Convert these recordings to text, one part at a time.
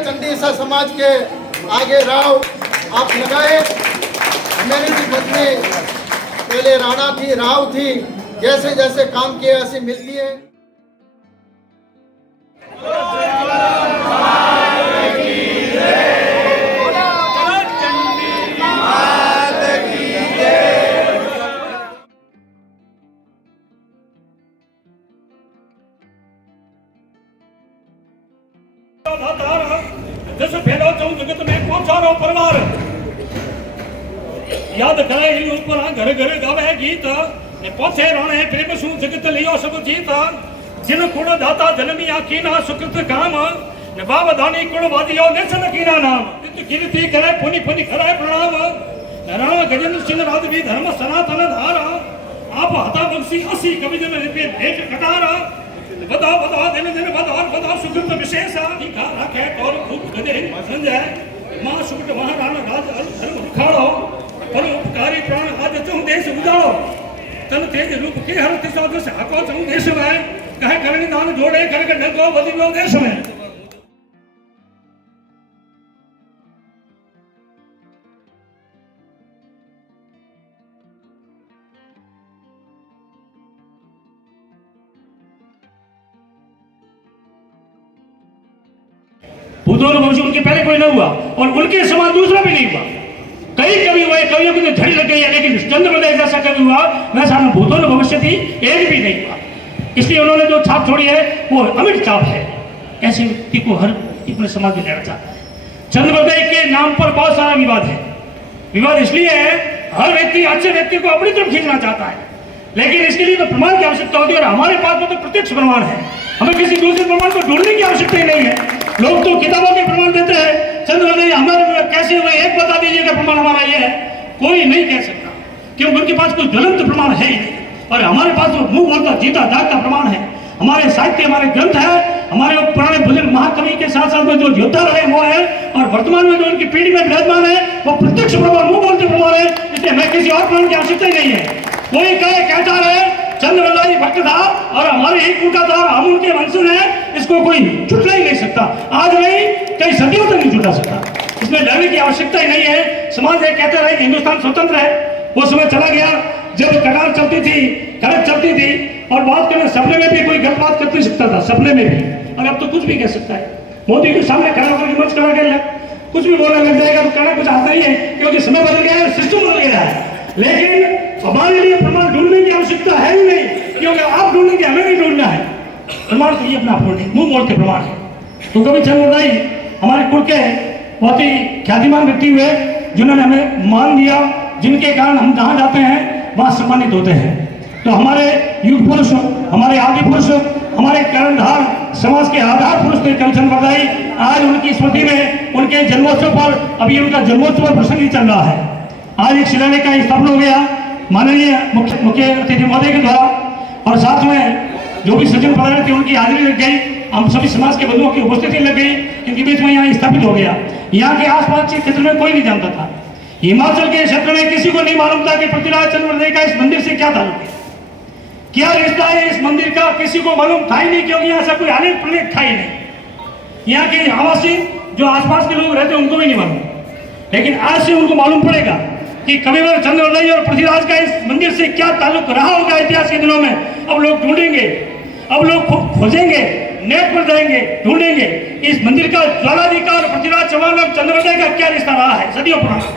चंदीसा समाज के आगे राव आप लगाए। मेरी भी पत्नी पहले राणा थी, राव थी, जैसे जैसे काम किए ऐसे मिलती है। जैसे भेदो चौं जगत में कौन सा रो परिवार याद करे इन ऊपर घर घर गावे गीत ने पछे रोने प्रेम सु जगत लियो सब जीत जिन कुण दाता जन्मी आखी ना सुकृत काम ने बाब दानी कुण वादियो ने सन कीना नाम इत कीर्ति करे पुनि पुनि खराय प्रणाम राणा गजन सिंह राजवी धर्म सनातन धारा आप हता बंसी असी कवि जन पे भेट कटारा बता बता दिन दिन बता सुकृत विशेष दिखा रखे और खूब गदे संजय मां सुकृत महाराणा राज धर्म रुखाड़ो पर उपकारी प्राण आज तुम देश उजाड़ो तन तेज रूप के हर तिसा दस हको तुम देश में कहे करनी दान जोड़े कर के डगो बदियो देश में भूतों भविष्य उनके पहले कोई न हुआ और उनके समान दूसरा भी नहीं हुआ। कई कवि हुए, कवियों की तो झड़ी लग गई है, लेकिन चंद्रप्रदेश जैसा कवि हुआ वैसा भूतों भविष्य थी एक भी नहीं हुआ। इसलिए उन्होंने जो छाप छोड़ी है वो अमिट छाप है। ऐसे व्यक्ति को हर अपने समाज में लेना चाहता है। चंद्रप्रदेश के नाम पर बहुत सारा विवाद है। विवाद इसलिए है हर व्यक्ति अच्छे व्यक्ति को अपनी तरफ खींचना चाहता है, लेकिन इसके लिए तो प्रमाण की आवश्यकता होती है और हमारे पास में तो प्रत्यक्ष प्रमाण है। हमें किसी दूसरे प्रमाण को ढूंढने की आवश्यकता ही नहीं है। लोग तो किताबों के प्रमाण देते हैं, चंद्रप्रदेश हमारे कैसे हुए एक बता दीजिएगा प्रमाण हमारा ये है, कोई नहीं कह सकता क्योंकि उनके पास कोई ज्वलंत प्रमाण है ही नहीं। और हमारे पास तो मुंह बोलता जीता जागता प्रमाण है। हमारे साहित्य, हमारे ग्रंथ है, हमारे पुराने बुजुर्ग महाकवि के साथ साथ में जो योद्धा रहे वो है और वर्तमान में जो उनकी पीढ़ी में विराजमान है वो प्रत्यक्ष प्रमाण, मुंह बोलते प्रमाण है। इसलिए हमें किसी और प्रमाण की आवश्यकता ही नहीं है। कोई कहे कहता रहे चंद्रप्रदेश भक्त था और हमारे ही कुल का था, हम उनके वंशज हैं, इसको कोई छुटला ही नहीं सकता। आज नहीं कई सदियों तक नहीं छुटा सकता। इसमें डरने की आवश्यकता ही नहीं है। समाज ये कहते रहे हिंदुस्तान स्वतंत्र है, वो समय चला गया जब कटार चलती थी, कड़क चलती थी और बात करने सपने में भी कोई गलत बात कर नहीं सकता था, सपने में भी। और अब तो कुछ भी कह सकता है। मोदी के सामने खड़ा होकर मंच करा के कुछ भी बोलने लग जाएगा तो कहना कुछ आता ही है क्योंकि समय बदल गया है, सिस्टम बदल गया है। लेकिन हमारे लिए प्रमाण ढूंढने की आवश्यकता है ही नहीं, क्योंकि आप ढूंढेंगे, हमें नहीं ढूंढना है। प्रमाण तो ये अपना मुंह बोलते प्रमाण है। तो कवि चंद्रप्रदेश हमारे कुल के बहुत ही ख्यातिमान व्यक्ति हुए जिन्होंने हमें मान दिया, जिनके कारण हम जहाँ जाते हैं वहाँ सम्मानित होते हैं। तो हमारे युग पुरुष, हमारे आदि पुरुष, हमारे कर्णधार, समाज के आधार पुरुष थे कवि चंद्रप्रदेश। आज उनकी स्मृति में उनके जन्मोत्सव पर अभी उनका जन्मोत्सव प्रसंग ही चल रहा है। आज एक शिलालेख का स्थापना हो गया माननीय मुख्य अतिथि महोदय के द्वारा और साथ में जो भी सज्जन पधारे थे उनकी हाजिरी लग गई, हम सभी समाज के बंधुओं की उपस्थिति लग गई, इनके बीच में यहाँ स्थापित हो गया। यहाँ के आसपास के क्षेत्र में कोई नहीं जानता था। हिमाचल के क्षेत्र में किसी को नहीं मालूम था कि पृथ्वीराज चंद्रप्रदेश का इस मंदिर से क्या ताल्लुक है, क्या रिश्ता है इस मंदिर का, किसी को मालूम था ही नहीं, क्योंकि यहाँ से कोई अनेक प्लेट था ही नहीं। यहाँ के आवासी जो आसपास के लोग रहते उनको भी नहीं मालूम, लेकिन आज से उनको मालूम पड़ेगा कि कविवर चंद्रप्रदेश और पृथ्वीराज का इस मंदिर से क्या ताल्लुक रहा होगा इतिहास के दिनों में। अब लोग ढूंढेंगे, अब लोग खोजेंगे, नेट पर जाएंगे, ढूंढेंगे इस मंदिर का ज्वालाजी का और पृथ्वीराज चौहान और चंद्रप्रदेश का क्या रिश्ता रहा है सदियों पुराना।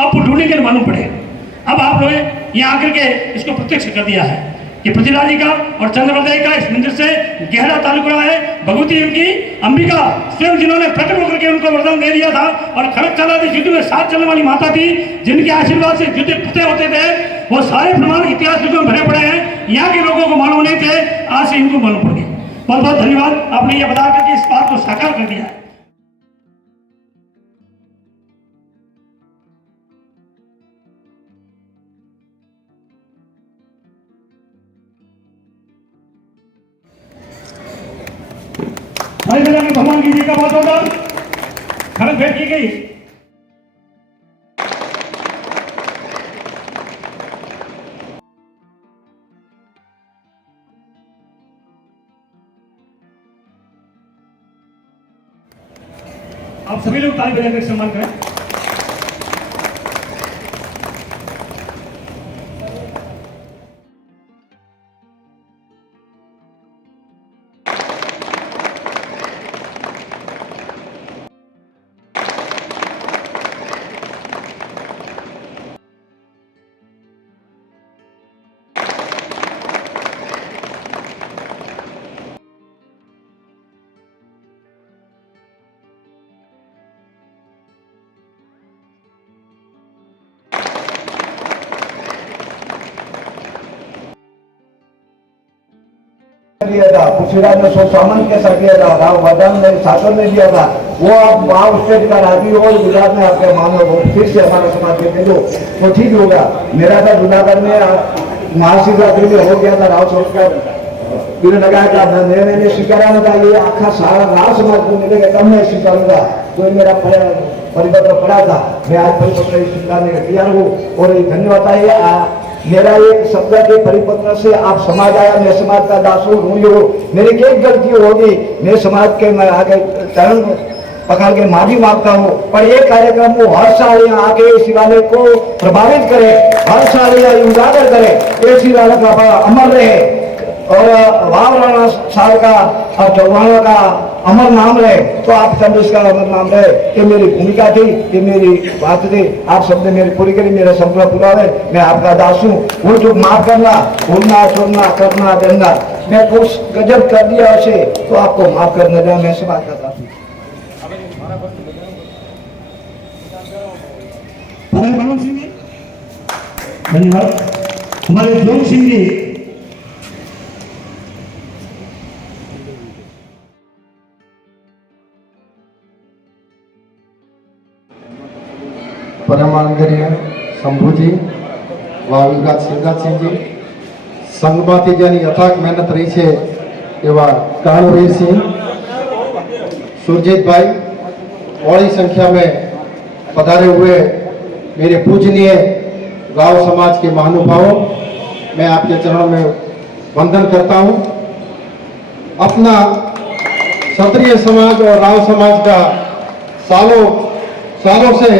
अब ढूंढेंगे तो मालूम पड़ेगा। अब आप लोग यहाँ आकर के इसको प्रत्यक्ष कर दिया है कि पृथ्वीराज जी का और चंद्रप्रदेश का इस मंदिर से गहरा ताल्लुक रहा है। भगवती उनकी अंबिका स्वयं जिन्होंने प्रकट होकर के उनको वरदान दे दिया था और खड़क चला युद्ध में साथ चलने वाली माता थी, जिनके आशीर्वाद से युद्ध फतेह होते थे, वो सारे प्रमाण इतिहास में भरे पड़े हैं। यहाँ के लोगों को मालूम नहीं थे, आज से इनको मालूम पड़ गए। बहुत बहुत धन्यवाद, आपने ये बता करके इस बात को साकार कर दिया है। भगवान की जी का बहुत होगा खड़क भेंट की गई। आप सभी लोग ताली बजाकर सम्मान करें। दिया था, पृथ्वीराज ने 100 सामंत के साथ दिया था, राव वर्धन ने शासन में दिया था, वो आप वहाँ स्टेट का राजी हो गुजरात में आपके मानो हो, फिर से हमारे समाज के भेजो तो ठीक होगा। मेरा था जूनागढ़ में महाशिवरात्रि में हो गया था, राव संस्कार पीरियड लगाया था, मैंने स्वीकारा था, ये आखा सारा राव समाज को मिलेगा तब मैं स्वीकारूंगा। तो मेरा परिपत्र पड़ा था, मैं आज परिपत्र स्वीकारने का तैयार हूँ और धन्यवाद है। मेरा एक शब्द के परिपत्र से आप समाज आया, मैं समाज का दास हूँ, मेरी एक गलती होगी, मैं समाज के मैं आगे चरण पकड़ के माफी मांगता हूँ। पर ये कार्यक्रम वो हर साल यहाँ आके शिवालय को प्रभावित करे, हर साल यहाँ उजागर करे, ये शिवालय का अमर रहे और वावराना साल का और चौहाना का अमर नाम रहे, तो आप सब इसका अमर नाम रहे। ये मेरी भूमिका थी, ये मेरी बात थी, आप सबने मेरी पूरी करी, मेरा संकल्प पूरा है। मैं आपका दास हूँ, वो जो माफ करना, भूलना छोड़ना करना देना, मैं कुछ गजब कर दिया उसे तो आपको माफ करने देना, मैं समाज का दास हूँ। धन्यवाद। हमारे जोग सिंह जी परम आदरणीय શંભુજી વાવીગાત શિવગાતસિંહજી સંઘમાંથી જેની અથાગ મહેનત રહી છે એવા કાણુવીરસિંહ सुरजीत भाई बड़ी संख्या में पधारे हुए मेरे पूजनीय गांव समाज के महानुभावों, मैं आपके चरणों में वंदन करता हूं। अपना क्षत्रिय समाज और राव समाज का सालों से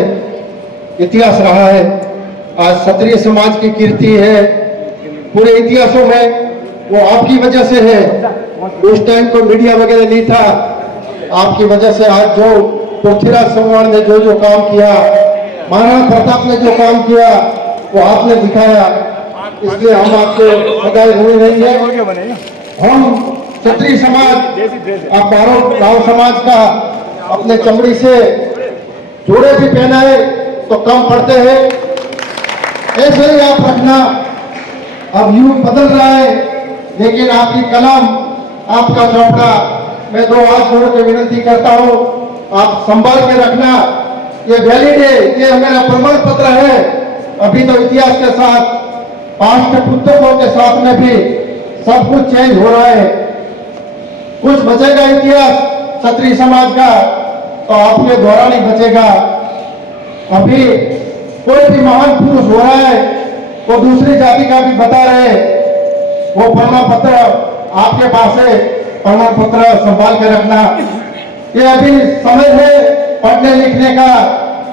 इतिहास रहा है। आज क्षत्रिय समाज की कीर्ति है पूरे इतिहासों में, वो आपकी वजह से है। उस टाइम तो मीडिया वगैरह नहीं था, आपकी वजह से आज जो पृथ्वीराज चौहान ने जो काम किया, महाराणा प्रताप ने जो काम किया, वो आपने दिखाया। इसलिए हम आपके सदैव ऋणी रहेंगे। हम क्षत्रिय समाज, आप राव समाज का अपने चमड़ी से जोड़े भी पहनाए तो कम पड़ते हैं, ऐसे ही आप रखना। अब युग बदल रहा है, लेकिन आपकी कलम, आपका चौपड़ा मैं दो हाथ जोड़ के विनती करता हूं, आप संभाल के रखना। ये वैलिड है, ये मेरा प्रमाण पत्र है। अभी तो इतिहास के साथ, पाठ्य पुस्तकों के साथ में भी सब कुछ चेंज हो रहा है। कुछ बचेगा इतिहास क्षत्रिय समाज का, तो आपके द्वारा नहीं बचेगा। अभी कोई भी महान पुरुष हो रहा है, वो दूसरी जाति का भी बता रहे, वो प्रमाण पत्र आपके पास है, प्रमाण पत्र संभाल के रखना। ये अभी समय है पढ़ने लिखने का,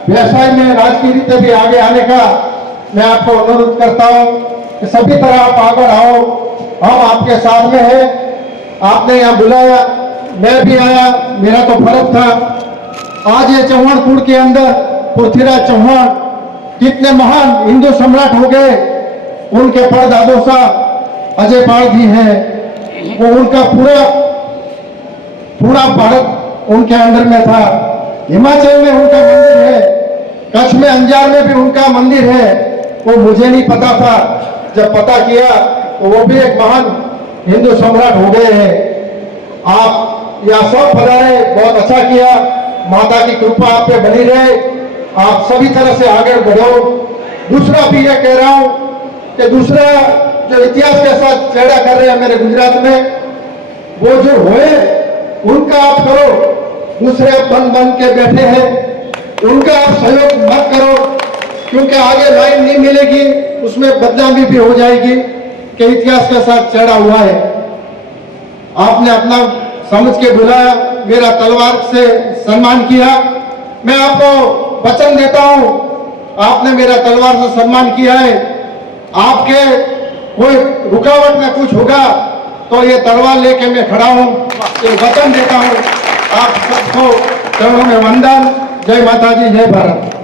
व्यवसाय में राजकीय रीते भी आगे आने का। मैं आपको अनुरोध करता हूं कि सभी तरह आप आगे आओ, हम आपके साथ में है। आपने यहाँ बुलाया, मैं भी आया, मेरा तो फर्ज था। आज ये चौहान कुल के अंदर पृथ्वीराज चौहान कितने महान हिंदू सम्राट हो गए। उनके परदादों सा अजय पाल जी हैं, वो उनका पूरा भारत उनके अंडर में था। हिमाचल में उनका मंदिर है, कच्छ में अंजार में भी उनका मंदिर है। वो मुझे नहीं पता था, जब पता किया तो वो भी एक महान हिंदू सम्राट हो गए हैं। आप यहाँ सब पधारे, बहुत अच्छा किया। माता की कृपा आप पे बनी रहे, आप सभी तरह से आगे बढ़ो। दूसरा भी ये कह रहा हूं कि दूसरा जो इतिहास के साथ चेड़ा कर रहे हैं मेरे गुजरात में, वो जो हुए उनका आप करो। दूसरे बन के बैठे हैं, उनका आप सहयोग मत करो, क्योंकि आगे लाइन नहीं मिलेगी, उसमें बदनामी भी हो जाएगी कि इतिहास के साथ चढ़ा हुआ है। आपने अपना समझ के बुलाया, मेरा तलवार से सम्मान किया, मैं आपको वचन देता हूं, आपने मेरा तलवार से सम्मान किया है, आपके कोई रुकावट में कुछ होगा तो ये तलवार लेके मैं खड़ा हूं, ये वचन देता हूं। आप सबको चरणों में वंदन। जय माता दी, जय भारत।